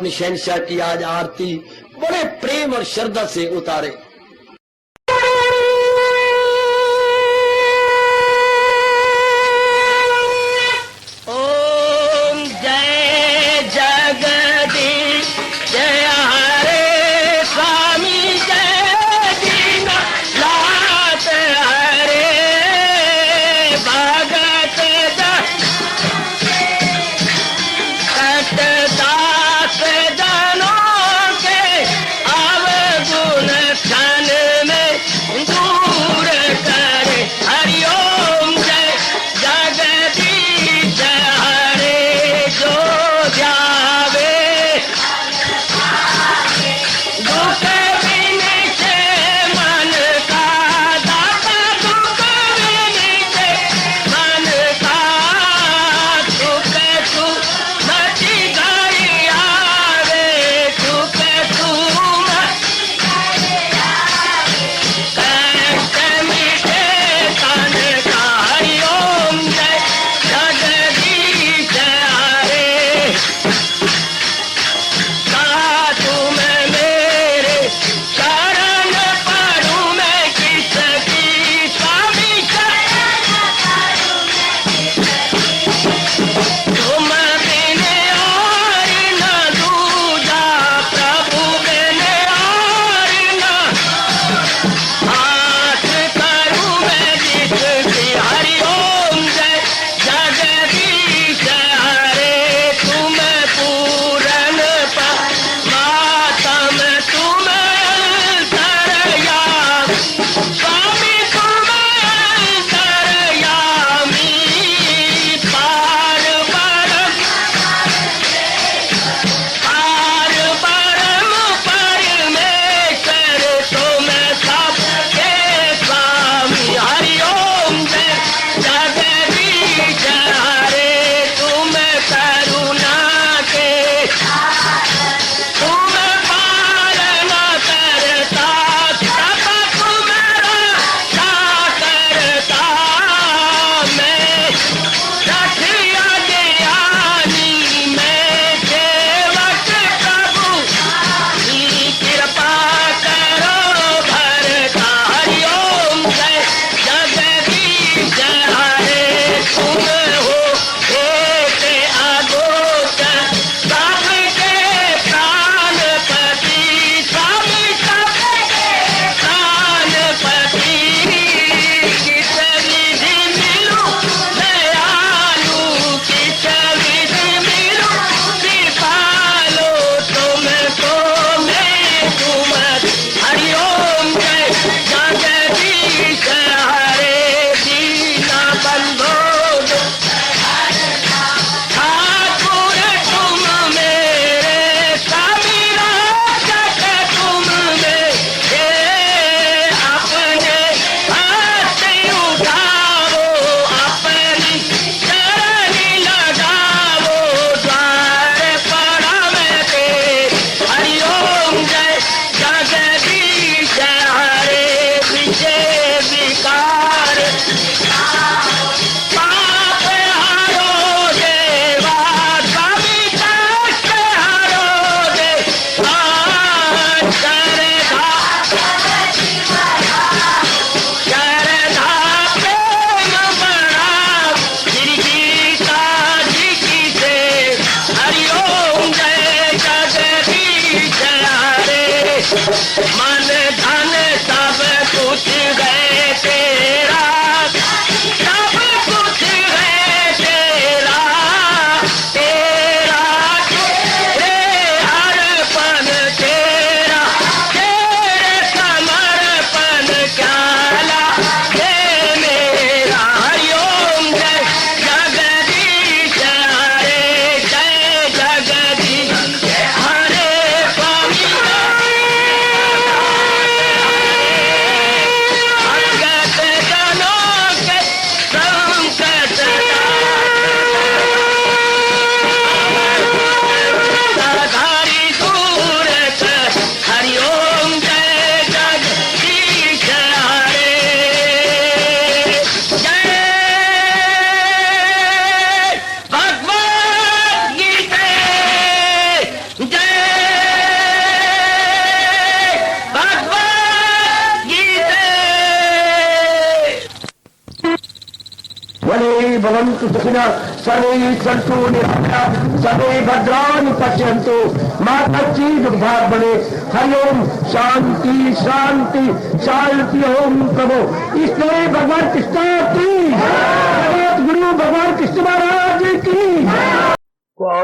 अपनी शहनशाह की आज आरती बड़े प्रेम और श्रद्धा से उतारे। ओम जय जगदीश जय हरे स्वामी जय दीनानाथ हरे भगत दास जनों के अवगुण भवन्तु सुखिनः सर्वे सन्तु निरामयाः सर्वे भद्राणि पश्यन्तु मा कश्चित् दुःखात् भवेत्। हरि ओम शांति शांति शांति। ओम प्रभु इसलिए भगवान कृष्ण की जगत गुरु भगवान कृष्ण महाराज की को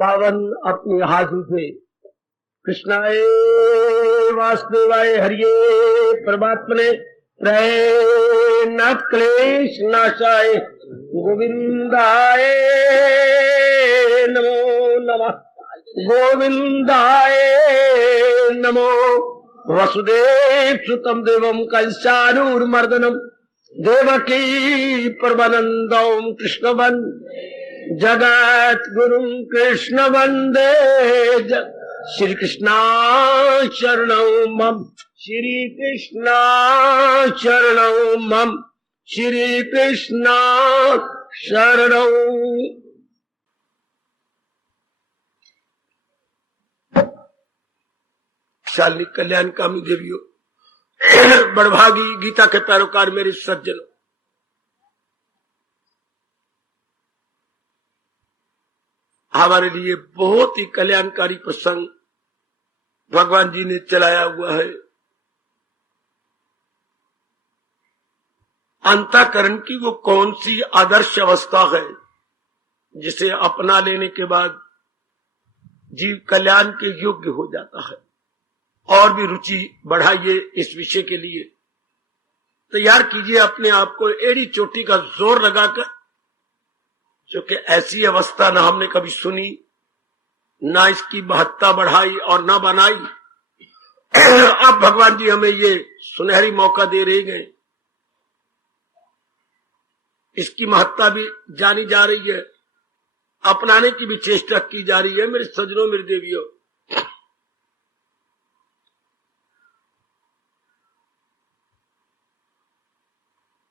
पावन अपनी हाथों से कृष्णाय वासुदेवाय हरिये परमात्मने प्रणत क्लेश नाशाय गोविंदाय नमो नमः गोविंदाय नमो। वसुदेव सुतम देवम कंसानूरमर्दनम देवकी परमानंदम कृष्ण जगत गुरु कृष्ण वंदे श्री कृष्णा शरणं मम श्री कृष्णा शरणं मम श्री कृष्णा शरणं। शालिनी कल्याण कामी देवियों, बड़भागी गीता के पैरोकार मेरे सज्जनों, हमारे लिए बहुत ही कल्याणकारी प्रसंग भगवान जी ने चलाया हुआ है। अंतःकरण की वो कौन सी आदर्श अवस्था है जिसे अपना लेने के बाद जीव कल्याण के योग्य हो जाता है। और भी रुचि बढ़ाइए इस विषय के लिए, तैयार कीजिए अपने आप को एड़ी चोटी का जोर लगाकर, क्योंकि ऐसी अवस्था ना हमने कभी सुनी, ना इसकी महत्ता बढ़ाई और ना बनाई। अब भगवान जी हमें ये सुनहरी मौका दे रहे हैं, इसकी महत्ता भी जानी जा रही है, अपनाने की भी चेष्टा की जा रही है। मेरे सज्जनों, मेरी देवियों,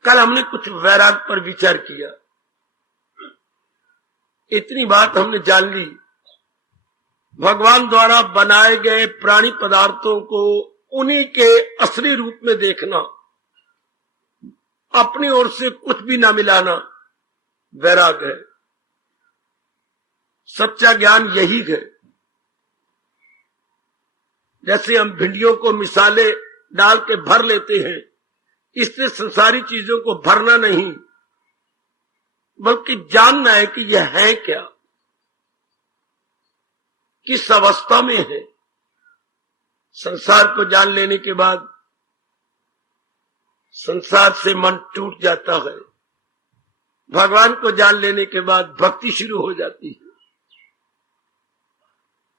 कल हमने कुछ वैराग पर विचार किया। इतनी बात हमने जान ली, भगवान द्वारा बनाए गए प्राणी पदार्थों को उन्हीं के असली रूप में देखना, अपनी ओर से कुछ भी ना मिलाना वैराग है। सच्चा ज्ञान यही है। जैसे हम भिंडियों को मिसाले डाल के भर लेते हैं, इससे संसारी चीजों को भरना नहीं, बल्कि जानना है कि यह है क्या, किस अवस्था में है। संसार को जान लेने के बाद संसार से मन टूट जाता है। भगवान को जान लेने के बाद भक्ति शुरू हो जाती है।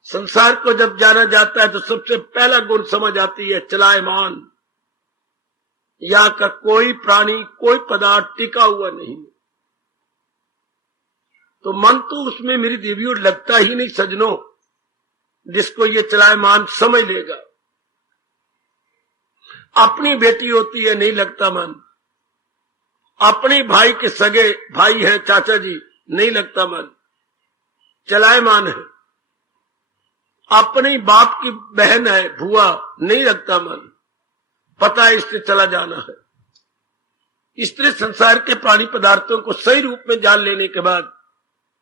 संसार को जब जाना जाता है तो सबसे पहला गुण समझ आती है चलायमान। यहाँ का कोई प्राणी, कोई पदार्थ टिका हुआ नहीं, तो मन तो उसमें मेरी देवियों लगता ही नहीं सजनों, जिसको ये चलायमान समझ लेगा। अपनी बेटी होती है, नहीं लगता मन। अपने भाई के सगे भाई है, चाचा जी, नहीं लगता मन, चलायमान है। अपने बाप की बहन है, भुआ, नहीं लगता मन, पता है इससे चला जाना है। इस तरह संसार के प्राणी पदार्थों को सही रूप में जान लेने के बाद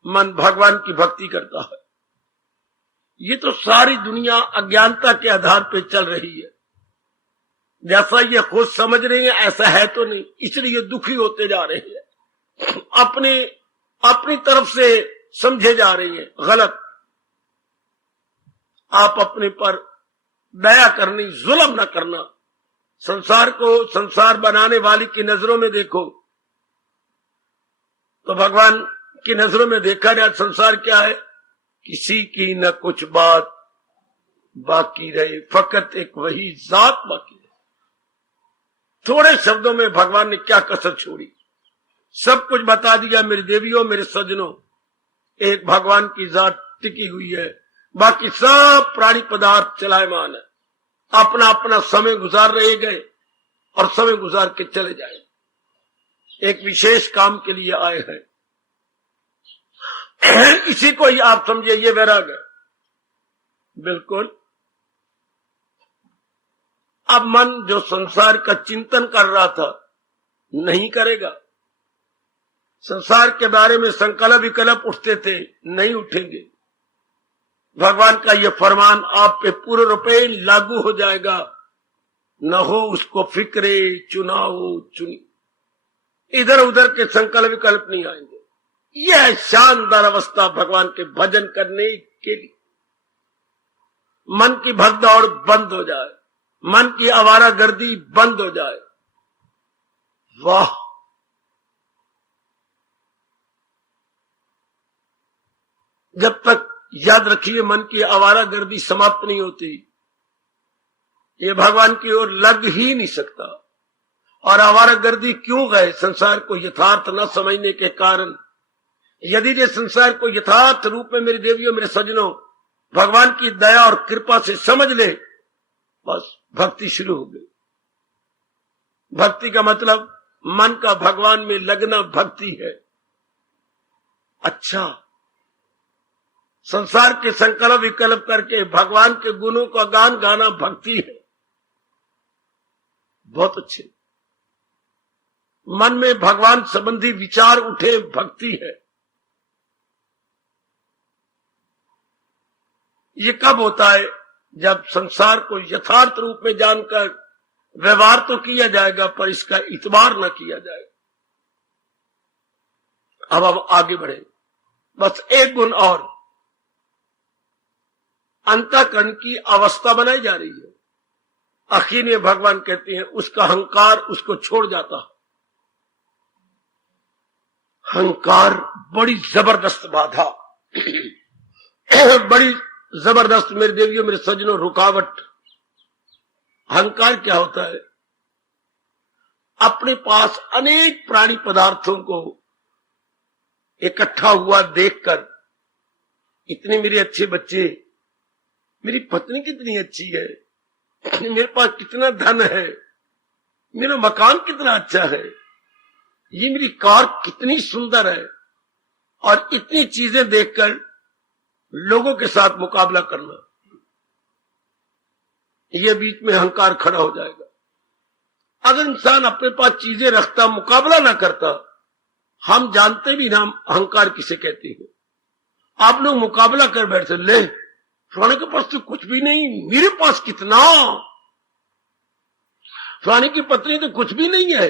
मन भगवान की भक्ति करता है। ये तो सारी दुनिया अज्ञानता के आधार पर चल रही है। जैसा ये खुद समझ रहे हैं ऐसा है तो नहीं, इसलिए दुखी होते जा रहे हैं। अपनी तरफ से समझे जा रहे हैं गलत। आप अपने पर दया करनी, जुल्म न करना। संसार को संसार बनाने वाली की नजरों में देखो तो भगवान की नजरों में देखा जाए संसार क्या है, किसी की न कुछ बात बाकी रहे, फकत एक वही जात बाकी रहे। थोड़े शब्दों में भगवान ने क्या कसर छोड़ी, सब कुछ बता दिया। मेरी देवियों, मेरे सज्जनों, एक भगवान की जात टिकी हुई है, बाकी सब प्राणी पदार्थ चलायमान है, अपना अपना समय गुजार रहे गए और समय गुजार के चले जाए। एक विशेष काम के लिए आए हैं, इसी को ही आप समझिए ये वैराग है। बिल्कुल। अब मन जो संसार का चिंतन कर रहा था नहीं करेगा। संसार के बारे में संकल्प विकल्प उठते थे, नहीं उठेंगे। भगवान का यह फरमान आप पे पूर्ण रूपे लागू हो जाएगा। न हो उसको फिक्रे चुनाव चुनी, इधर उधर के संकल्प विकल्प नहीं आएंगे। यह शानदार अवस्था भगवान के भजन करने के लिए। मन की भगदौड़ बंद हो जाए, मन की आवारागर्दी बंद हो जाए। वाह, जब तक याद रखिए मन की आवारागर्दी समाप्त नहीं होती, ये भगवान की ओर लग ही नहीं सकता। और आवारागर्दी क्यों गए? संसार को यथार्थ न समझने के कारण। यदि ये संसार को यथार्थ रूप में मेरे देवियों मेरे सज्जनों भगवान की दया और कृपा से समझ ले, बस भक्ति शुरू हो गई। भक्ति का मतलब मन का भगवान में लगना भक्ति है। अच्छा, संसार के संकल्प विकल्प करके भगवान के गुणों का गान गाना भक्ति है। बहुत अच्छे। मन में भगवान संबंधी विचार उठे, भक्ति है। ये कब होता है? जब संसार को यथार्थ रूप में जानकर व्यवहार तो किया जाएगा पर इसका इतबार न किया जाएगा। अब हम आगे बढ़े। बस एक गुण और, अंतःकरण की अवस्था बनाई जा रही है। आखिर में भगवान कहते हैं उसका अहंकार उसको छोड़ जाता है। अहंकार बड़ी जबरदस्त बाधा, बड़ी जबरदस्त मेरे देवियों मेरे सज्जनों रुकावट। अहंकार क्या होता है? अपने पास अनेक प्राणी पदार्थों को इकट्ठा हुआ देखकर, इतने मेरे अच्छे बच्चे, मेरी पत्नी कितनी अच्छी है, मेरे पास कितना धन है, मेरा मकान कितना अच्छा है, ये मेरी कार कितनी सुंदर है, और इतनी चीजें देखकर लोगों के साथ मुकाबला करना, ये बीच में अहंकार खड़ा हो जाएगा। अगर इंसान अपने पास चीजें रखता, मुकाबला ना करता, हम जानते भी ना अहंकार किसे कहते हैं। आप लोग मुकाबला कर बैठते, ले फलाने के पास तो कुछ भी नहीं, मेरे पास कितना, फलाने की पत्नी तो कुछ भी नहीं है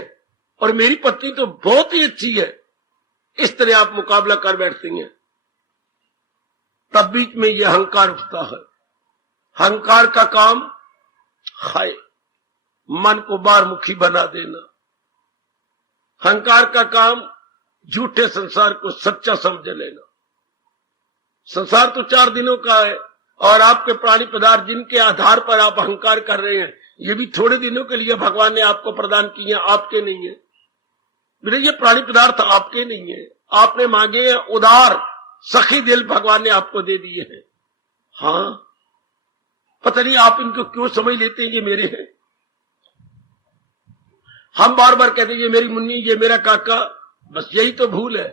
और मेरी पत्नी तो बहुत ही अच्छी है। इस तरह आप मुकाबला कर बैठते हैं। तब बीच में यह अहंकार उठता है। अहंकार का काम है मन को बारमुखी बना देना। अहंकार का काम झूठे संसार को सच्चा समझ लेना। संसार तो 4 दिनों का है और आपके प्राणी पदार्थ जिनके आधार पर आप अहंकार कर रहे हैं, ये भी थोड़े दिनों के लिए भगवान ने आपको प्रदान किए हैं, आपके नहीं है। मेरे ये प्राणी पदार्थ आपके नहीं है, आपने मांगे हैं उदार सखी दिल भगवान ने आपको दे दिए हैं। हाँ, पता नहीं आप इनको क्यों समझ लेते हैं ये मेरे हैं। हम बार बार कहते हैं ये मेरी मुन्नी, ये मेरा काका, बस यही तो भूल है।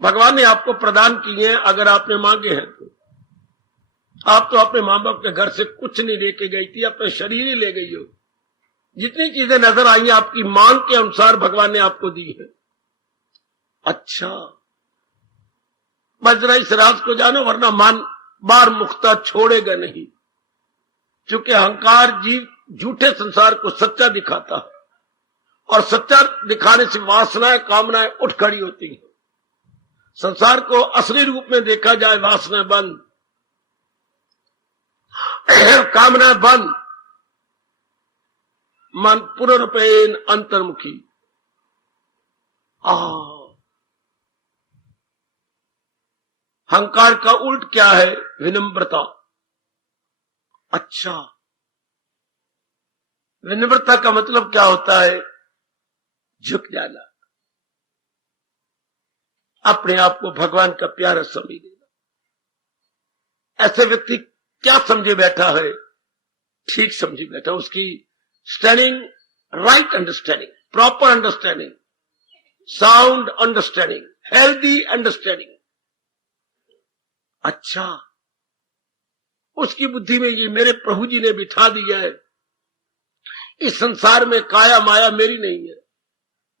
भगवान ने आपको प्रदान किए हैं अगर आपने मांगे हैं तो। आप तो अपने मां बाप के घर से कुछ नहीं लेके गई थी, अपने शरीर ही ले गई हो। जितनी चीजें नजर आई आपकी मांग के अनुसार भगवान ने आपको दी है। अच्छा, बस जरा इस राज को जानो, वरना मन बार मुख्ता छोड़ेगा नहीं। क्योंकि अहंकार जीव झूठे संसार को सच्चा दिखाता है और सच्चा दिखाने से वासनाएं कामनाएं उठ खड़ी होती हैं। संसार को असली रूप में देखा जाए, वासनाएं बंद, कामनाएं बंद, मन पूर्ण रूपेण अंतर्मुखी। अहंकार का उल्ट क्या है? विनम्रता। अच्छा, विनम्रता का मतलब क्या होता है? झुक जाना, अपने आप को भगवान का प्यारा समझ लेना। ऐसे व्यक्ति क्या समझे बैठा है? ठीक समझे बैठा, उसकी standing right understanding, proper understanding, sound understanding, healthy understanding. अच्छा, उसकी बुद्धि में ये मेरे प्रभु जी ने बिठा दिया है, इस संसार में काया माया मेरी नहीं है,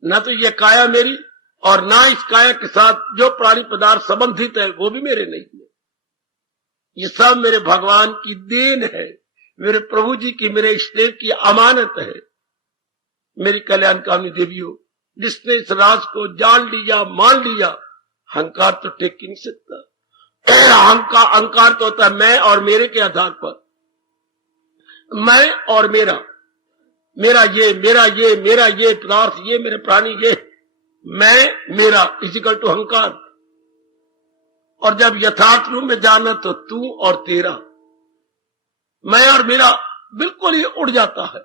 ना तो ये काया मेरी और ना इस काया के साथ जो प्राणी पदार्थ संबंधित है वो भी मेरे नहीं है। ये सब मेरे भगवान की देन है, मेरे प्रभु जी की, मेरे इष्टदेव की अमानत है। मेरी कल्याणकामी देवियों, जिसने इस राज को जान लिया, मान लिया, अहंकार तो टेक ही नहीं सकता। अहंकार तो होता है मैं और मेरे के आधार पर, मैं और मेरा, मेरा ये, मेरा ये, मेरा ये पदार्थ, ये मेरे प्राणी, ये मैं, मेरा इजिकल टू अहंकार। और जब यथार्थ रूप में जाना तो तू और तेरा, मैं और मेरा बिल्कुल ही उड़ जाता है,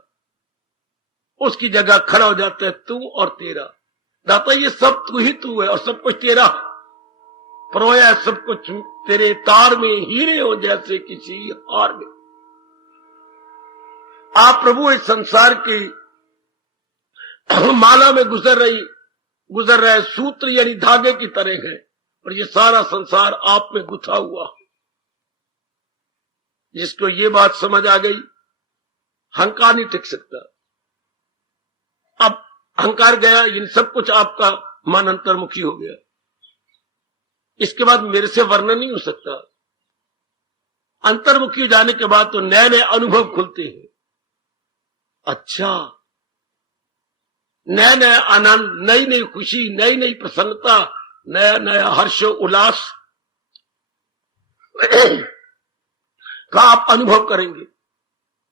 उसकी जगह खड़ा हो जाता है तू और तेरा। दाता ये सब तू ही तू है और सब कुछ तेरा है, परोया सब कुछ तेरे तार में हीरे हो जैसे किसी हार में। आप प्रभु इस संसार की माला में गुजर रहे सूत्र यानी धागे की तरह है, और ये सारा संसार आप में गुथा हुआ। जिसको ये बात समझ आ गई, अहंकार नहीं टिक सकता। अब अहंकार गया, इन सब कुछ आपका मन अंतर्मुखी हो गया, इसके बाद मेरे से वर्णन नहीं हो सकता। अंतर्मुखी हो जाने के बाद तो नए नए अनुभव खुलते हैं। अच्छा, नया नया आनंद, नई नई खुशी, नई नई प्रसन्नता, नया नया हर्ष उल्लास का आप अनुभव करेंगे।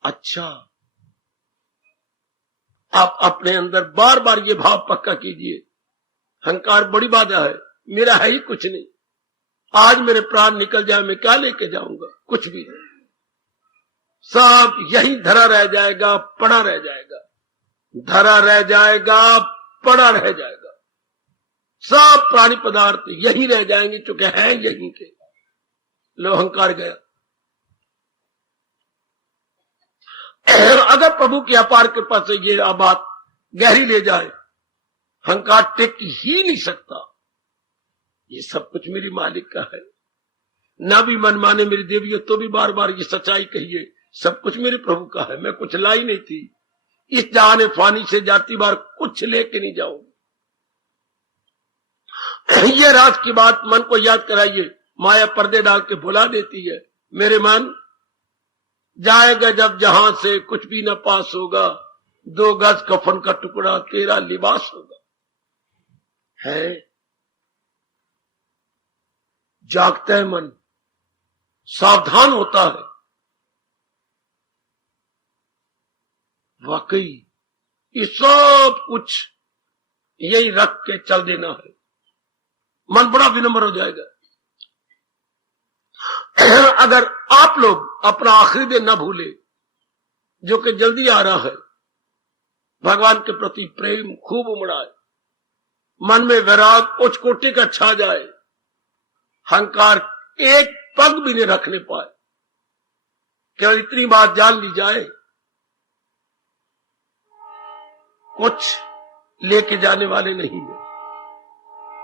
अच्छा, आप अपने अंदर बार बार ये भाव पक्का कीजिए, अहंकार बड़ी बाधा है, मेरा है ही कुछ नहीं। आज मेरे प्राण निकल जाए, मैं क्या लेके जाऊंगा? कुछ भी नहीं, सब यही धरा रह जाएगा, पड़ा रह जाएगा, धरा रह जाएगा, पड़ा रह जाएगा। सब प्राणी पदार्थ यही रह जाएंगे चूंकि हैं यहीं के। लो, अहंकार गया। अगर प्रभु की अपार कृपा से ये बात गहरी ले जाए, अहंकार टिक ही नहीं सकता। ये सब कुछ मेरी मालिक का है, ना भी मन माने मेरी देवियों तो भी बार बार ये सच्चाई कहिए, सब कुछ मेरे प्रभु का है। मैं कुछ लाई नहीं थी, इस जहाने फानी से जाती बार कुछ लेके नहीं जाऊंगी। ये राज की बात मन को याद कराइए, माया पर्दे डाल के भुला देती है। मेरे मन, जाएगा जब जहां से कुछ भी न पास होगा, 2 गज कफन का टुकड़ा तेरा लिबास होगा। है, जागता है मन, सावधान होता है। वाकई ये सब कुछ यही रख के चल देना है, मन बड़ा विनम्र हो जाएगा। अगर आप लोग अपना आखिरी दिन न भूले, जो कि जल्दी आ रहा है, भगवान के प्रति प्रेम खूब उमड़ाए, मन में वैराग उच्च कोटि का छा जाए, अहंकार एक पग भी नहीं रखने पाए, केवल इतनी बात जान ली जाए, कुछ लेके जाने वाले नहीं है।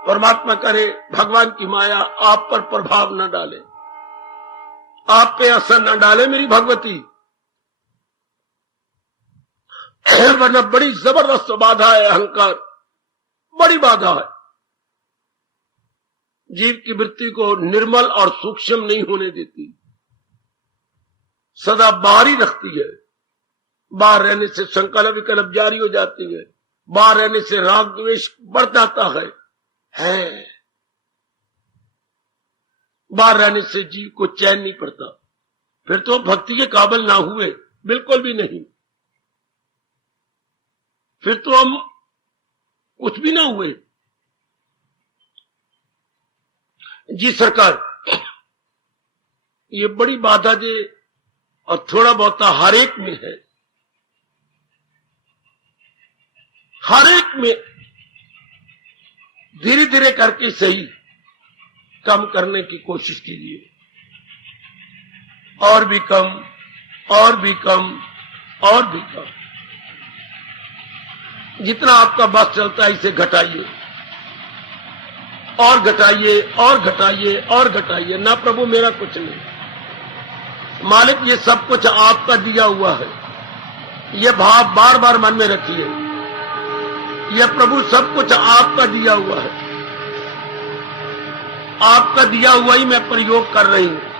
परमात्मा करे भगवान की माया आप पर प्रभाव न डाले, आप पे असर न डाले मेरी भगवती, वरना बड़ी जबरदस्त बाधा है अहंकार, बड़ी बाधा है। जीव की वृत्ति को निर्मल और सूक्ष्म नहीं होने देती, सदा बाहर ही रखती है। बाहर रहने से संकल्प विकल्प जारी हो जाती है, बाहर रहने से राग द्वेष बढ़ जाता है। बाहर रहने से जीव को चैन नहीं पड़ता, फिर तो भक्ति के काबिल ना हुए, बिल्कुल भी नहीं, फिर तो हम कुछ भी ना हुए। जी सरकार, ये बड़ी बाधा दे और थोड़ा बहुत हर एक में है, हर एक में धीरे धीरे करके सही कम करने की कोशिश कीजिए, और भी कम, और भी कम, और भी कम। जितना आपका बस चलता है इसे घटाइए, और घटाइए, और घटाइए, और घटाइए। ना प्रभु मेरा कुछ नहीं, मालिक ये सब कुछ आपका दिया हुआ है। ये भाव बार बार मन में रखिए, यह प्रभु सब कुछ आपका दिया हुआ है, आपका दिया हुआ ही मैं प्रयोग कर रही हूं।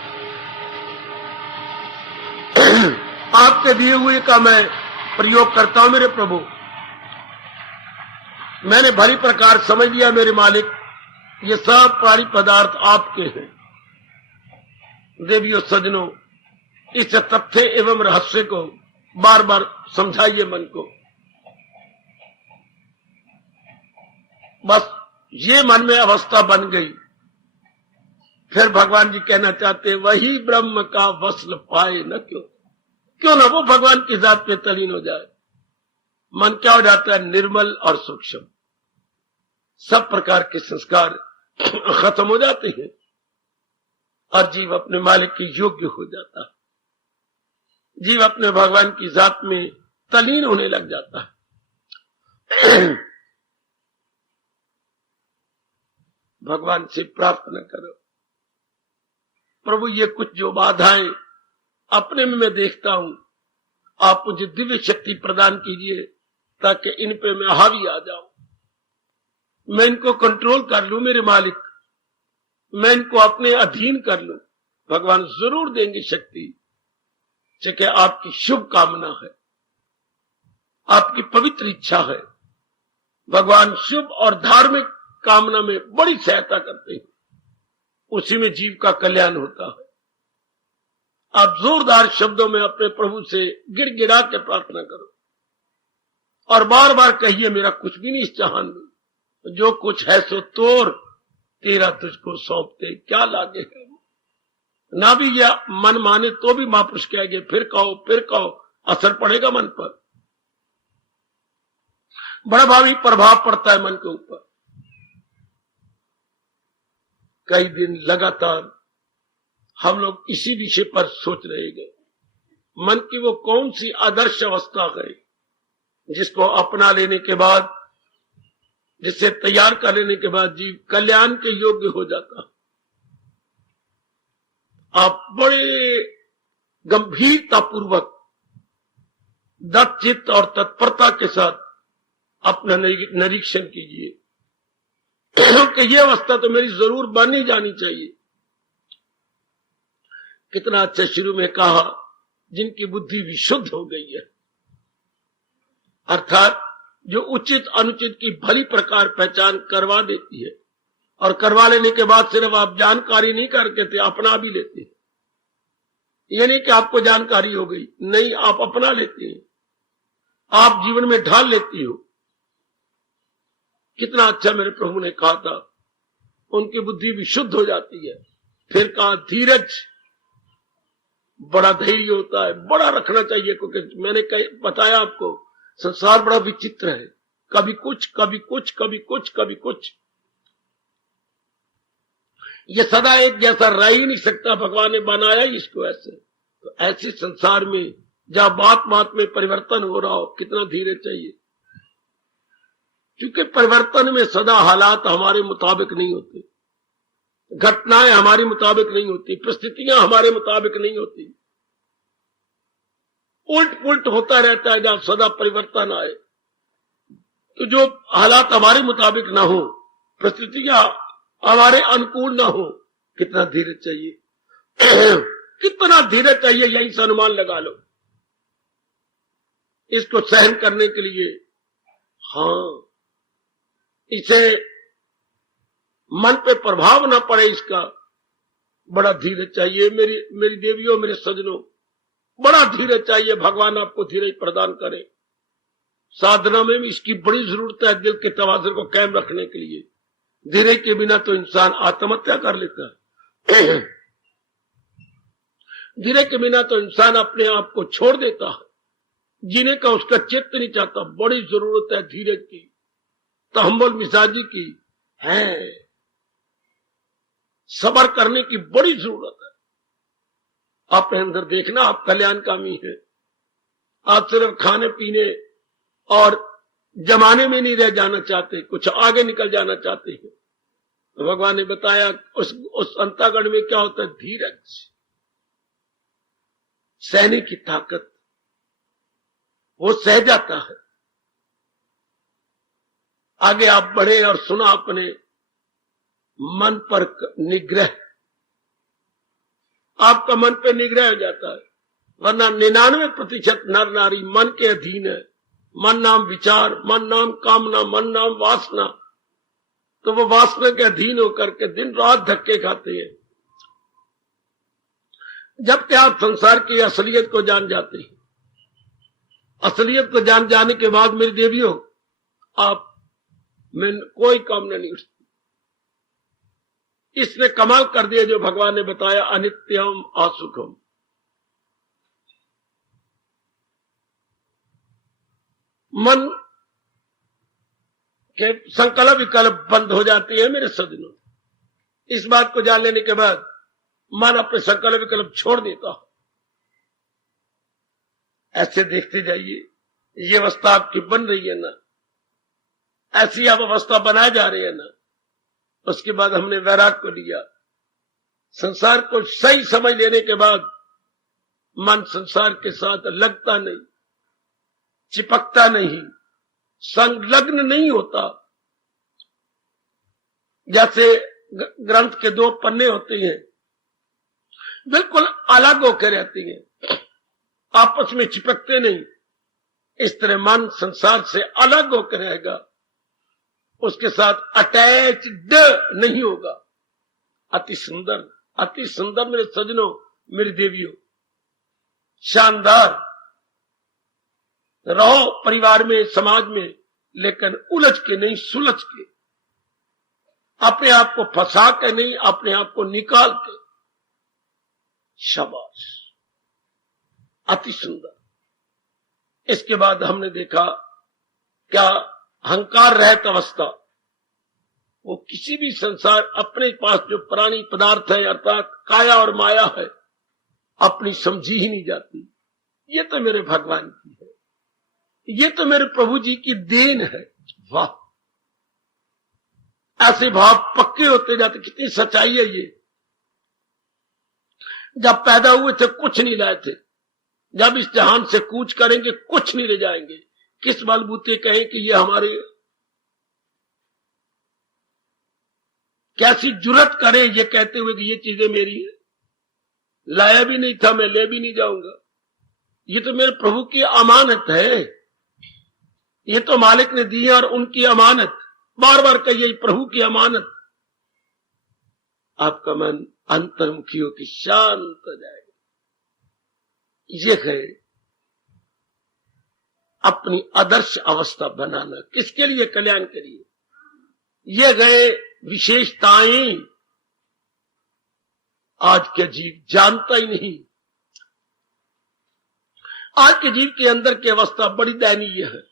आपके दिए हुए का मैं प्रयोग करता हूं मेरे प्रभु। मैंने भली प्रकार समझ लिया मेरे मालिक, ये सब प्राणी पदार्थ आपके हैं। देवियों सज्जनों, इस तथ्य एवं रहस्य को बार बार समझाइए मन को। बस ये मन में अवस्था बन गई, फिर भगवान जी कहना चाहते वही ब्रह्म का वस्ल पाए न क्यों ना वो भगवान की जात पे तलीन हो जाए। मन क्या हो जाता है? निर्मल और सूक्ष्म। सब प्रकार के संस्कार खत्म हो जाते हैं और जीव अपने मालिक के योग्य हो जाता है। जीव अपने भगवान की जात में तलीन होने लग जाता है। भगवान से प्रार्थना करो, प्रभु ये कुछ जो बाधाएं अपने में मैं देखता हूं, आप मुझे दिव्य शक्ति प्रदान कीजिए ताकि इन पे मैं हावी आ जाऊं, मैं इनको कंट्रोल कर लूं मेरे मालिक, मैं इनको अपने अधीन कर लूं। भगवान जरूर देंगे शक्ति, चाहे आपकी शुभ कामना है, आपकी पवित्र इच्छा है। भगवान शुभ और धार्मिक कामना में बड़ी सहायता करते हैं, उसी में जीव का कल्याण होता है। आप जोरदार शब्दों में अपने प्रभु से गिड़गिड़ा के प्रार्थना करो और बार बार कहिए मेरा कुछ भी नहीं इस जहान में, जो कुछ है सो तोर तेरा तुझको सौंपते क्या लागे है। ना भी यह मन माने तो भी महापुरुष कहेंगे फिर कहो, असर पड़ेगा मन पर, बड़ा भावी प्रभाव पड़ता है मन के ऊपर। कई दिन लगातार हम लोग इसी विषय पर सोच रहे गए, मन की वो कौन सी आदर्श अवस्था है जिसको अपना लेने के बाद, जिससे तैयार कर लेने के बाद जीव कल्याण के योग्य हो जाता। आप बड़े गंभीरता पूर्वक दत्त और तत्परता के साथ अपना निरीक्षण कीजिए कि ये अवस्था तो मेरी जरूर बनी जानी चाहिए। कितना अच्छा शुरू में कहा, जिनकी बुद्धि विशुद्ध हो गई है, अर्थात जो उचित अनुचित की भली प्रकार पहचान करवा देती है, और करवा लेने के बाद सिर्फ आप जानकारी नहीं करके थे, अपना भी लेते हैं। ये नहीं कि आपको जानकारी हो गई, नहीं, आप अपना लेते हैं, आप जीवन में ढाल लेती हो। कितना अच्छा मेरे प्रभु ने कहा था, उनकी बुद्धि विशुद्ध हो जाती है। फिर कहा धीरज, बड़ा धैर्य होता है, बड़ा रखना चाहिए, क्योंकि मैंने बताया आपको संसार बड़ा विचित्र है, कभी कुछ कभी कुछ कभी कुछ कभी कुछ, ये सदा एक जैसा रह ही नहीं सकता। भगवान ने बनाया ही इसको ऐसे। तो ऐसे संसार में जहां बात बात में परिवर्तन हो रहा हो, कितना धीरज चाहिए, क्योंकि परिवर्तन में सदा हालात हमारे मुताबिक नहीं होते, घटनाएं हमारे मुताबिक नहीं होती, परिस्थितियां हमारे मुताबिक नहीं होती, उल्ट पुल्ट होता रहता है। जब सदा परिवर्तन आए तो जो हालात हमारे मुताबिक ना हो, परिस्थितियां हमारे अनुकूल ना हो, कितना धीरज चाहिए। कितना धीरज चाहिए, यही से अनुमान लगा लो इसको सहन करने के लिए। हाँ, इसे मन पे प्रभाव ना पड़े, इसका बड़ा धीरज चाहिए। मेरी देवियों, मेरे सजनों, बड़ा धीरज चाहिए। भगवान आपको धीरज प्रदान करे। साधना में भी इसकी बड़ी जरूरत है, दिल के तवाज़ुन को कायम रखने के लिए। धीरज के बिना तो इंसान आत्महत्या कर लेता है। धीरज के बिना तो इंसान अपने आप को छोड़ देता है, जीने का उसका चित्त नहीं चाहता। बड़ी जरूरत है धीरज की, तहम्मुल मिजाजी की है, सब्र करने की बड़ी जरूरत है। अपने अंदर देखना, आप कल्याणकामी है। आप सिर्फ खाने पीने और जमाने में नहीं रह जाना चाहते, कुछ आगे निकल जाना चाहते हैं। तो भगवान ने बताया उस अंतागढ़ में क्या होता है, धीरज, सहने की ताकत, वो सह जाता है। आगे आप बढ़े और सुना अपने मन पर निग्रह, आपका मन पे निग्रह हो जाता है। वरना 99% नर नारी मन के अधीन है। मन नाम विचार, मन नाम कामना, मन नाम वासना, तो वो वासना के अधीन होकर के दिन रात धक्के खाते हैं। जबकि आप संसार की असलियत को जान जाते हैं, असलियत को जान जाने के बाद मेरी देवियों, आप में कोई कामना नहीं उठती। इसने कमाल कर दिया जो भगवान ने बताया, अनित्यम असुखम। मन के संकल्प विकल्प बंद हो जाती है मेरे सज्जनों। इस बात को जान लेने के बाद मन अपने संकल्प विकल्प छोड़ देता हो। ऐसे देखते जाइए, ये अवस्था आपकी बन रही है ना, ऐसी आप अवस्था बनाए जा रही है ना। उसके बाद हमने वैराग को लिया। संसार को सही समझ लेने के बाद मन संसार के साथ लगता नहीं, चिपकता नहीं, संलग्न नहीं होता। जैसे ग्रंथ के 2 पन्ने होते हैं, बिल्कुल अलग होकर रहती हैं, आपस में चिपकते नहीं। इस तरह मन संसार से अलग होकर रहेगा, उसके साथ अटैच्ड नहीं होगा। अति सुंदर, अति सुंदर मेरे सजनों, मेरी देवियों, शानदार। रहो परिवार में, समाज में, लेकिन उलझ के नहीं, सुलझ के, अपने आप को फंसा के नहीं, अपने आप को निकाल के। शाबाश, अति सुंदर। इसके बाद हमने देखा क्या अहंकार रहित अवस्था, वो किसी भी संसार, अपने पास जो प्राणी पदार्थ है अर्थात काया और माया है, अपनी समझी ही नहीं जाती। ये तो मेरे भगवान की है, ये तो मेरे प्रभु जी की देन है। वाह, ऐसे भाव पक्के होते जाते। कितनी सच्चाई है ये। जब पैदा हुए थे कुछ नहीं लाए थे, जब इस जहान से कूच करेंगे कुछ नहीं ले जाएंगे। किस बलबूते कहें कि ये हमारे, कैसी जुर्रत करें ये कहते हुए कि ये चीजें मेरी है, लाया भी नहीं था, मैं ले भी नहीं जाऊंगा। ये तो मेरे प्रभु की अमानत है, ये तो मालिक ने दी है और उनकी अमानत। बार बार कहिए, प्रभु की अमानत। आपका मन अंतर्मुखी होकर शांत हो जाएगा। ये है अपनी आदर्श अवस्था बनाना। किसके लिए? कल्याण के लिए। ये गए विशेषताएं आज के जीव जानता ही नहीं। आज के जीव के अंदर की अवस्था बड़ी दयनीय है।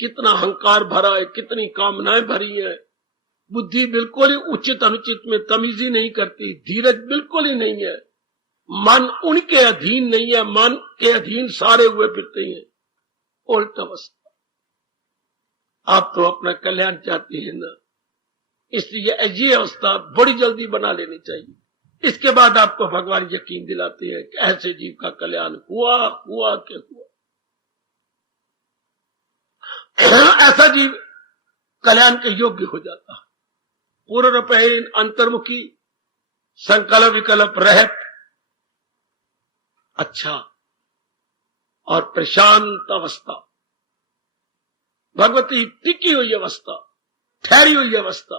कितना अहंकार भरा है, कितनी कामनाएं भरी है, बुद्धि बिल्कुल ही उचित अनुचित में तमीज ही नहीं करती, धीरज बिल्कुल ही नहीं है, मन उनके अधीन नहीं है, मन के अधीन सारे हुए फिरते हैं। उल्ट अवस्था। आप तो अपना कल्याण चाहते हैं ना, इसलिए ये अवस्था बड़ी जल्दी बना लेनी चाहिए। इसके बाद आपको भगवान यकीन दिलाते हैं कि ऐसे जीव का कल्याण हुआ क्या हुआ। ऐसा जीव कल्याण के योग्य हो जाता है। पूर्णपहन अंतर्मुखी, संकल्प विकल्प रहित, अच्छा और प्रशांत अवस्था, भगवती टिकी हुई अवस्था, ठहरी हुई अवस्था।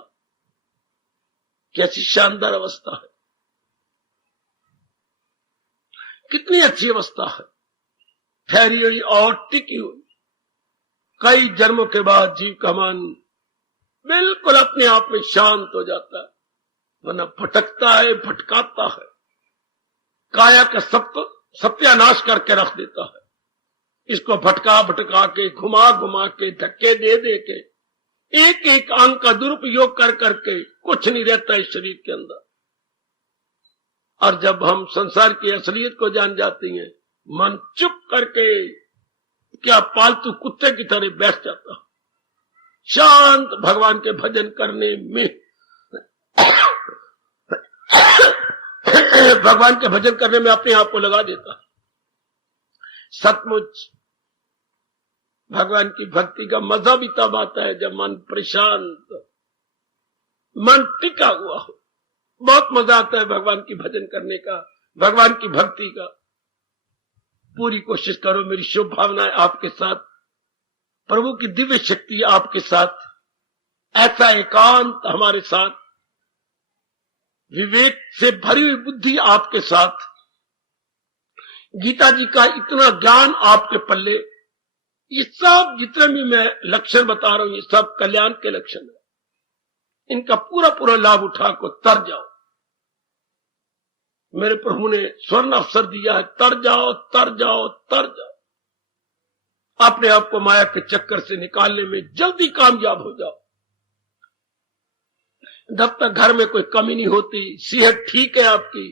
कैसी शानदार अवस्था है, कितनी अच्छी अवस्था है, ठहरी हुई और टिकी हुई। कई जन्मों के बाद जीव का मन बिल्कुल अपने आप में शांत हो जाता है, वरना भटकता है, भटकाता है, काया का सत्यानाश करके रख देता है। इसको भटका भटका के, घुमा घुमा के, धक्के दे दे के, एक एक अंग का दुरुपयोग कर करके कुछ नहीं रहता इस शरीर के अंदर। और जब हम संसार की असलियत को जान जाते हैं, मन चुप करके क्या पालतू कुत्ते की तरह बैठ जाता, शांत भगवान के भजन करने में। भगवान के भजन करने में अपने आप को लगा देता। सचमुच भगवान की भक्ति का मजा भी तब आता है जब मन प्रशांत, मन टिका हुआ हो। बहुत मजा आता है भगवान की भजन करने का, भगवान की भक्ति का। पूरी कोशिश करो, मेरी शुभ भावनाएं आपके साथ, प्रभु की दिव्य शक्ति आपके साथ, ऐसा एकांत हमारे साथ, विवेक से भरी हुई बुद्धि आपके साथ, गीता जी का इतना ज्ञान आपके पल्ले। ये सब जितने भी मैं लक्षण बता रहा हूं, ये सब कल्याण के लक्षण है। इनका पूरा पूरा लाभ उठा को तर जाओ। मेरे प्रभु ने स्वर्ण अवसर दिया है, तर जाओ तर जाओ तर जाओ। अपने आप को माया के चक्कर से निकालने में जल्दी कामयाब हो जाओ। जब तक घर में कोई कमी नहीं होती, सेहत ठीक है आपकी,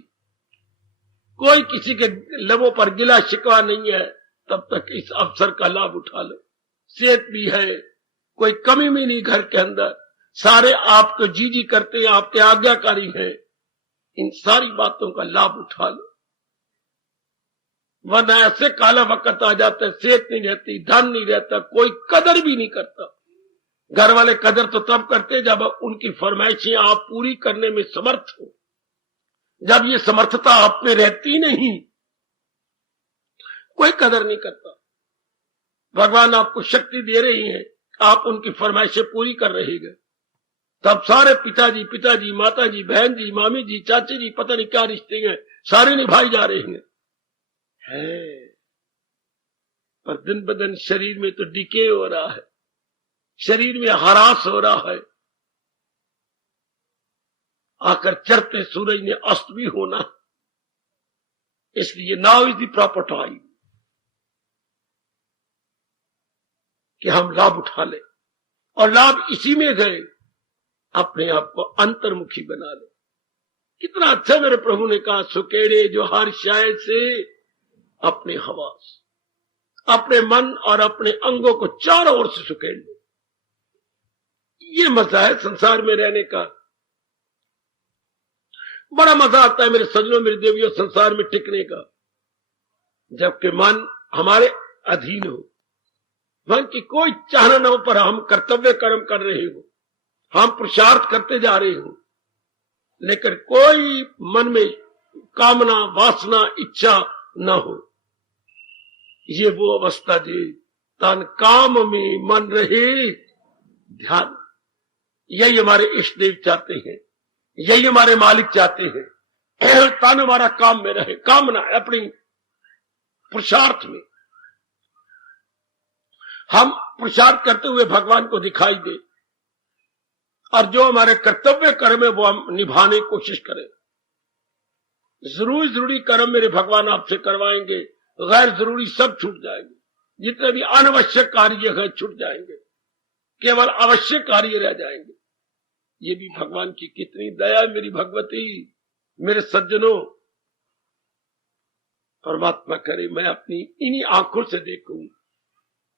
कोई किसी के लबों पर गिला शिकवा नहीं है, तब तक इस अवसर का लाभ उठा लो। सेहत भी है, कोई कमी भी नहीं घर के अंदर, सारे आपको जी जी करते हैं, आपके आज्ञाकारी हैं। इन सारी बातों का लाभ उठा लो, वरना ऐसे काला वक्त आ जाता है, सेहत नहीं रहती, धन नहीं रहता, कोई कदर भी नहीं करता। घर वाले कदर तो तब करते जब उनकी फरमाइशें आप पूरी करने में समर्थ हो। जब ये समर्थता आप में रहती नहीं, कोई कदर नहीं करता। भगवान आपको शक्ति दे रही है, आप उनकी फरमाइशें पूरी कर रहे हैं, तब सारे पिताजी पिताजी, माताजी, बहन जी, मामी जी, चाची जी, पता नहीं क्या रिश्ते हैं, सारे निभाई जा रहे हैं। पर दिन ब दिन शरीर में तो डिके हो रहा है, शरीर में हरास हो रहा है। आकर चढ़ते सूरज ने अस्त भी होना, इसलिए now is the proper time कि हम लाभ उठा ले। और लाभ इसी में गए, अपने आप को अंतर्मुखी बना ले। कितना अच्छा मेरे प्रभु ने कहा, सुकेड़े जो हर शाय से अपने हवास, अपने मन और अपने अंगों को चारों ओर से सुकेड़ ले। ये मजा है संसार में रहने का। बड़ा मजा आता है मेरे सज्जनों, मेरे देवियों, संसार में टिकने का, जबकि मन हमारे अधीन हो, मन की कोई चाहना न हो, पर हम कर्तव्य कर्म कर रहे हो, हम पुरुषार्थ करते जा रहे हो, लेकिन कोई मन में कामना, वासना, इच्छा न हो। ये वो अवस्था जी, तन काम में मन रहे ध्यान। यही हमारे इष्ट देव चाहते हैं, यही हमारे मालिक चाहते हैं। तन हमारा काम में रहे, कामना अपनी पुरुषार्थ में, हम पुरुषार्थ करते हुए भगवान को दिखाई दे, और जो हमारे कर्तव्य कर्म है वो हम निभाने की कोशिश करें। जरूरी कर्म मेरे भगवान आपसे करवाएंगे, गैर जरूरी सब छूट जाएंगे। जितने भी अनावश्यक कार्य है छूट जाएंगे, केवल आवश्यक कार्य रह जाएंगे। ये भी भगवान की कितनी दया है मेरी भगवती, मेरे सज्जनों। परमात्मा करे मैं अपनी इन्हीं आंखों से देखूं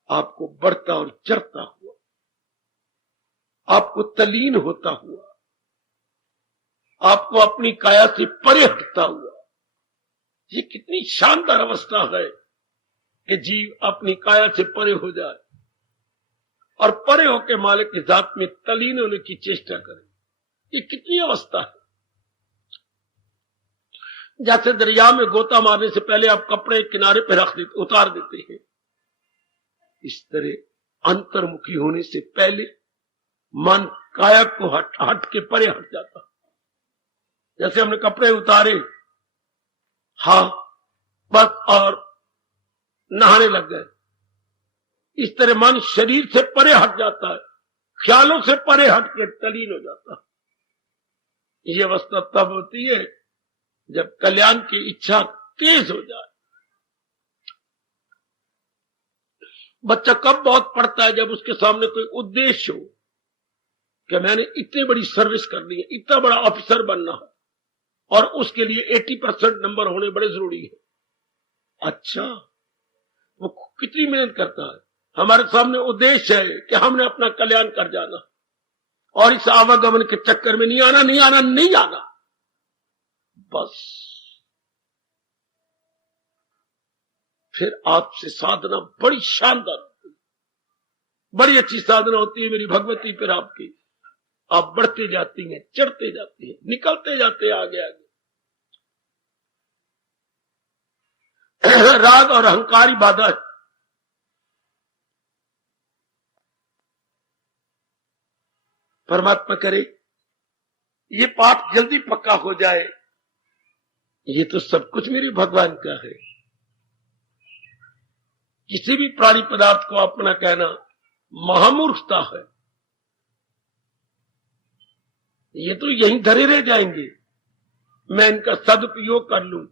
आपको बढ़ता और चढ़ता हुआ, आपको तलीन होता हुआ, आपको अपनी काया से परे हटता हुआ। ये कितनी शानदार अवस्था है कि जीव अपनी काया से परे हो जाए और परे होकर मालिक की जात में तलीन होने की चेष्टा करे। ये कितनी अवस्था है। जैसे दरिया में गोता मारने से पहले आप कपड़े किनारे पे रख देते, उतार देते हैं, इस तरह अंतर्मुखी होने से पहले मन काया को हट के परे हट जाता। जैसे हमने कपड़े उतारे, हाँ बस, और नहाने लग गए, इस तरह मन शरीर से परे हट जाता है, ख्यालों से परे हट के तलीन हो जाता है। ये अवस्था तब होती है जब कल्याण की इच्छा तेज हो जाए। बच्चा कब बहुत पढ़ता है? जब उसके सामने कोई उद्देश्य हो कि मैंने इतनी बड़ी सर्विस करनी है, इतना बड़ा ऑफिसर बनना है, और उसके लिए 80% नंबर होने बड़े जरूरी है। अच्छा, वो कितनी मेहनत करता है। हमारे सामने उद्देश्य है कि हमने अपना कल्याण कर जाना, और इस आवागमन के चक्कर में नहीं आना, नहीं आना, नहीं आना, बस। फिर आपसे साधना बड़ी शानदार होती है। बड़ी अच्छी साधना होती है मेरी भगवती पर आपकी। आप बढ़ते जाती हैं, चढ़ते जाते हैं, निकलते जाते हैं आगे आगे। राग और अहंकारी बाधा है। परमात्मा करे ये पाठ जल्दी पक्का हो जाए। ये तो सब कुछ मेरे भगवान का है। किसी भी प्राणी पदार्थ को अपना कहना महामूर्खता है। ये तो यहीं धरे रह जाएंगे। मैं इनका सदुपयोग कर लूं,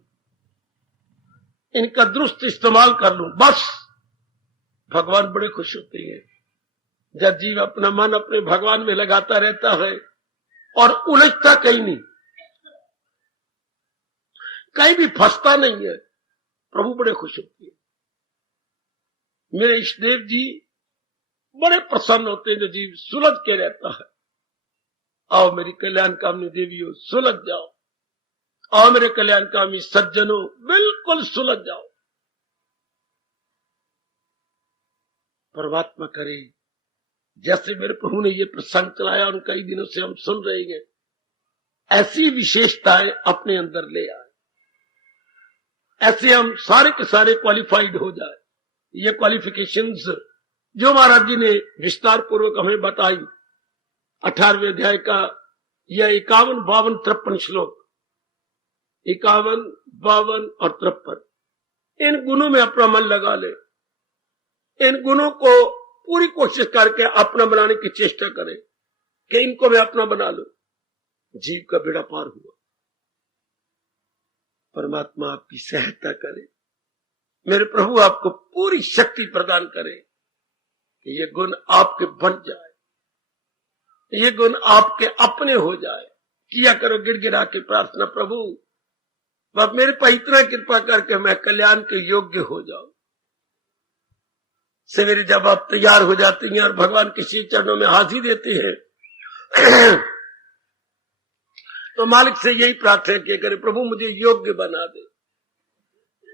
इनका दुरुस्त इस्तेमाल कर लूं, बस भगवान बड़े खुश होते हैं जब जीव अपना मन अपने भगवान में लगाता रहता है और उलझता कहीं नहीं, कहीं भी फंसता नहीं है। प्रभु बड़े खुश होते हैं। मेरे इष्टदेव जी बड़े प्रसन्न होते हैं जो जीव सुलझ के रहता है। आओ मेरी कल्याण कामनी देवियों, सुलझ जाओ। आओ मेरे कल्याण कामी सज्जनों, बिल्कुल सुलझ जाओ। परमात्मा करे जैसे मेरे प्रभु ने ये प्रसंग चलाया और कई दिनों से हम सुन रहे हैं, ऐसी विशेषताएं अपने अंदर ले आए, ऐसे हम सारे के सारे क्वालिफाइड हो जाए। ये क्वालिफिकेशंस जो महाराज जी ने विस्तार पूर्वक हमें बताई, 18वें अध्याय का यह 51, 52, 53 श्लोक, 51, 52 और 53, इन गुणों में अपना मन लगा ले। इन गुणों को पूरी कोशिश करके अपना बनाने की चेष्टा करें कि इनको मैं अपना बना लूं। जीव का बेड़ा पार हुआ। परमात्मा आपकी सहायता करे, मेरे प्रभु आपको पूरी शक्ति प्रदान करे कि ये गुण आपके बन जाए, ये गुण आपके अपने हो जाए। किया करो गिड़गिड़ा के प्रार्थना, प्रभु आप मेरे पर इतना कृपा करके मैं कल्याण के योग्य हो जाऊं। सवेरे जब आप तैयार हो जाती हैं और भगवान के श्री चरणों में हाजिर देते हैं तो मालिक से यही प्रार्थना किया करे, प्रभु मुझे योग्य बना दे,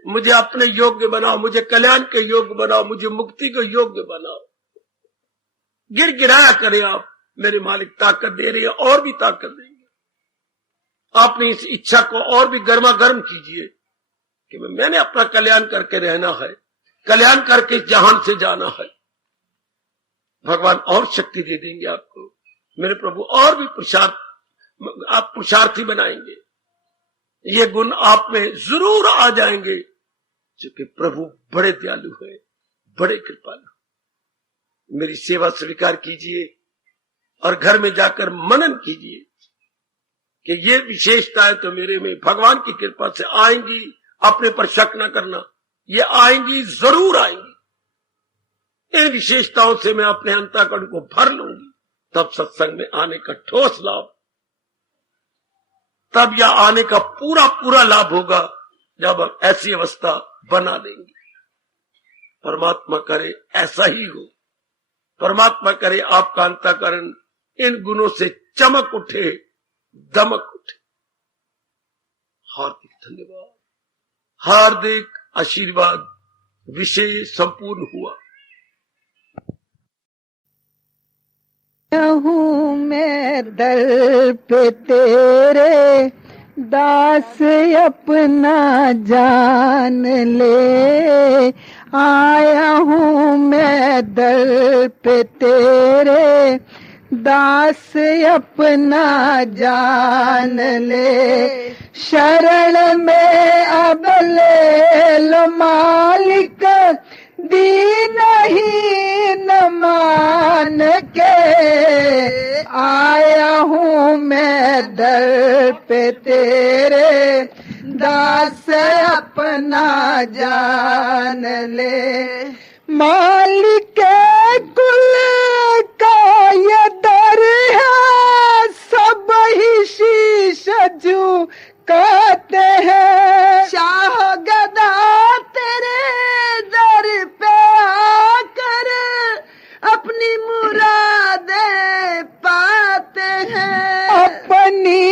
मुझे अपने योग्य बनाओ, मुझे कल्याण के योग्य बनाओ, मुझे मुक्ति के योग्य बनाओ। गिड़गिड़ाया करे आप, मेरे मालिक ताकत दे रही है, और भी ताकत देंगे। आपने इस इच्छा को और भी गर्मा गर्म कीजिए कि मैंने अपना कल्याण करके रहना है, कल्याण करके जहान से जाना है। भगवान और शक्ति दे देंगे आपको मेरे प्रभु, और भी आप पुरुषार्थी बनाएंगे। ये गुण आप में जरूर आ जाएंगे, क्योंकि प्रभु बड़े दयालु है, बड़े कृपालु। मेरी सेवा स्वीकार कीजिए और घर में जाकर मनन कीजिए कि ये विशेषताएं तो मेरे में भगवान की कृपा से आएंगी। अपने पर शक न करना, ये आएंगी, जरूर आएंगी। इन विशेषताओं से मैं अपने अंतःकरण को भर लूंगी, तब सत्संग में आने का ठोस लाभ, तब यह आने का पूरा पूरा लाभ होगा जब हम ऐसी अवस्था बना लेंगे। परमात्मा करे ऐसा ही हो। परमात्मा करे आपका अंतःकरण इन गुणों से चमक उठे, दमक उठे। हार्दिक धन्यवाद, हार्दिक आशीर्वाद विषय संपूर्ण हुआ। हूँ मैं दर पे तेरे, दास अपना जान ले। आया हूँ मैं दर पे तेरे, दास अपना जान ले। शरण में अब ले लो मालिक, दीन ही न मान के। आया हूँ मैं दर पे तेरे, दास अपना जान ले। मालिक कुल का ये दर है, सब ही शीश झुकाते हैं। शाह गदा तेरे दर पे आकर अपनी मुरादें पाते हैं, अपनी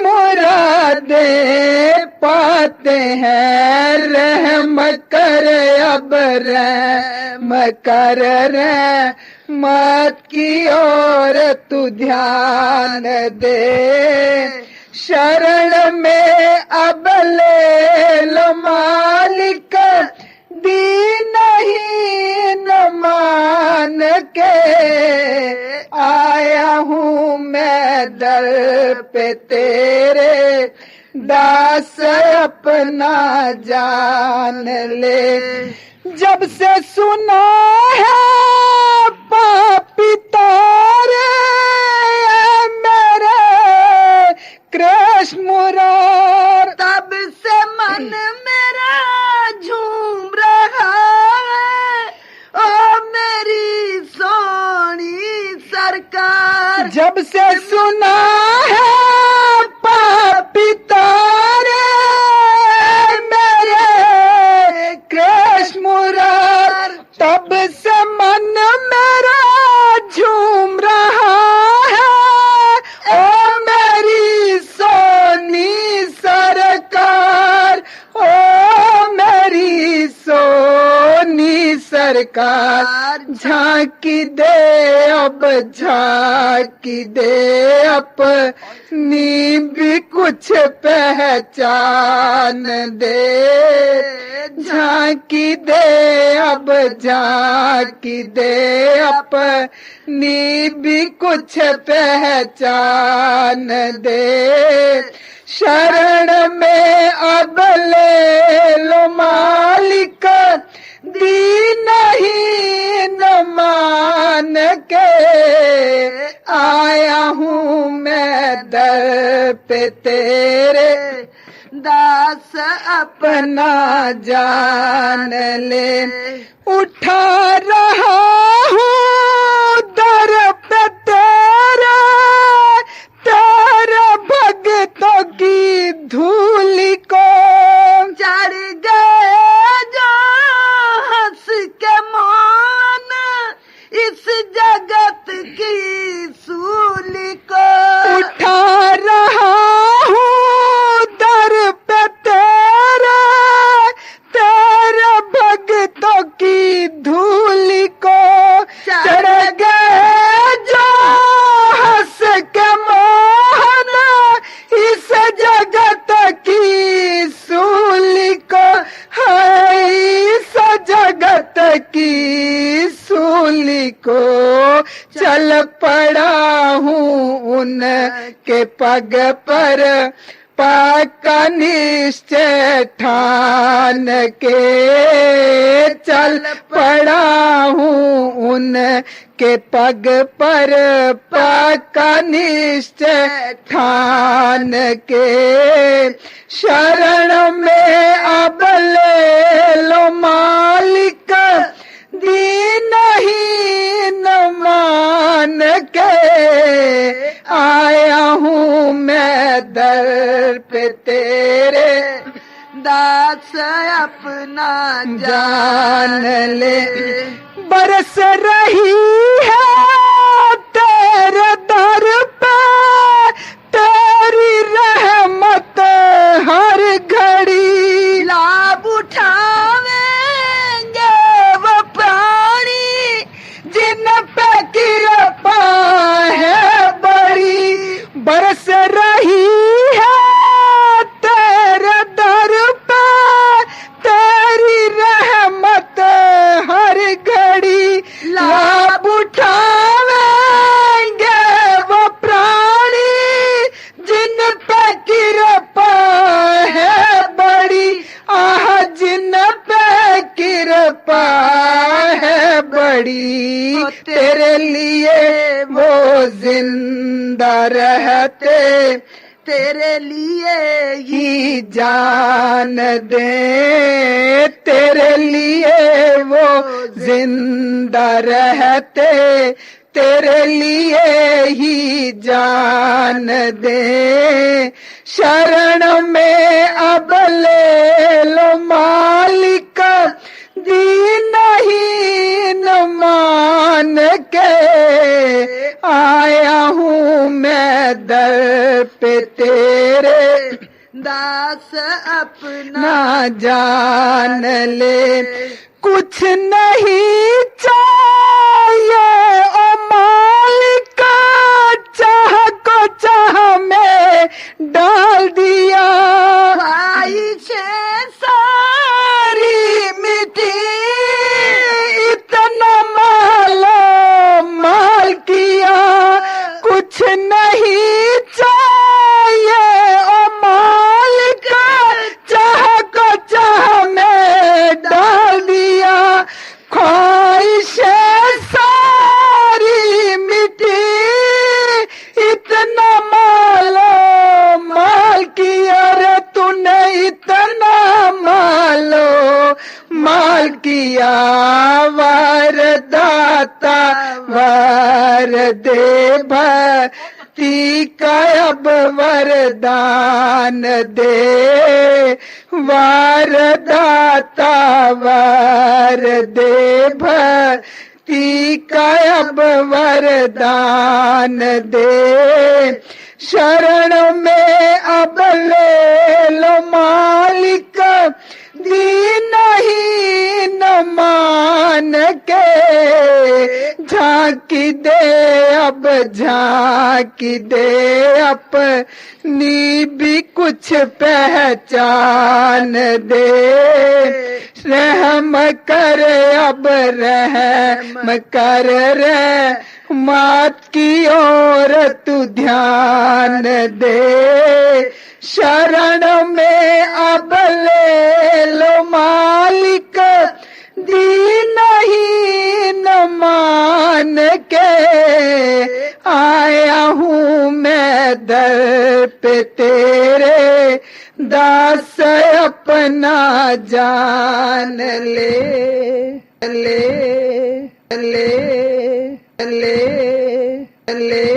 मुरादें पाते हैं। रहमत कर अब रहम कर रहमत की ओर तू ध्यान दे। शरण में अब ले लो मालिक दीन ही न मान के। आया हूँ मैं दर पे तेरे दास अपना जान ले। जब से सुना है पापी तारे मेरे कृष्ण मुरार, तब से मन मेरा झूम रहा है ओ मेरी सोनी सरकार। जब से सुना है पापी तारे मेरे कृष्ण मुरार, तब से मन मेरा झूम रहा है ओ मेरी सोनी सरकार, ओ मेरी सोनी सरकार। झांकी दे अब झांकी दे अपनी भी कुछ पहचान दे। झांकी दे अब झांकी दे अपनी भी कुछ पहचान दे। शरण में अब ले लो मालिक दीन ही न मान के। आया हूँ मैं दर पे तेरे दास अपना जान ले। उठा रहा हूँ दर पे तेरे तेरे भक्तों की धूली को। चढ़ गए जो हंस के मान इस जगत की सूली को। उठा रहा हूँ दर पे तेरे तेरे भक्तों की धूली को। चढ़ गए जो हंस के मोहन इस जगत की सूली को। है इस जगत की सूली को। चल पड़ा हूँ उनके पग पर पाका निश्चय ठान के। चल पड़ा हूँ उनके पग पर पाका निश्चय ठान के। शरण में अब ले लो मालिक दीन ही न मान के। आया हूँ मैं दर पे तेरे दास अपना जान ले। बरस रही है तेरे दर पे तेरी रहमत हर घड़ी। लाभ उठावेंगे वो प्राणी जिन पे कृपा है बड़ी। बरस रही है तेरे दर पे तेरी रहमत हर घड़ी। लाभ उठावेंगे वो प्राणी जिन पे कृपा है बड़ी। आह जिन पे कृपा है बड़ी। तेरे लिए वो जिंदा रहते तेरे लिए ही जान दे। तेरे लिए वो जिंदा रहते तेरे लिए ही जान दे। शरण में अब ले लो मालिक दीन ही न मान के। आया हूँ मैं दर पे तेरे दास अपना जान ले। कुछ नहीं चाहिए ओ मालिक, चाह को चाह में डाल दिया। ख्वाहिशें सारी मिटी, इतना मालो माल किया। कुछ नहीं चाहिए ओ मालिक, चाह को चाह में डाल दिया। ख्वाहिशें सारी मिटी, इतना मालो माल किया। रे तूने इतना मालो माल किया। वरदाता वर दे भक्ति का अब वरदान दे। वरदाता वर दे भक्ति का अब वरदान दे। शरण में अब ले लो मालिक, दीन ही न मान के। झांकी दे अब झांकी दे, अपनी भी कुछ पहचान दे। रहम कर अब रहम कर रे, मात की ओर तू ध्यान दे। शरण में अब ले लो मालिक, दीन ही न मान के। आया हूँ मैं दर पे तेरे, दास अपना जान ले ले ले ले ले।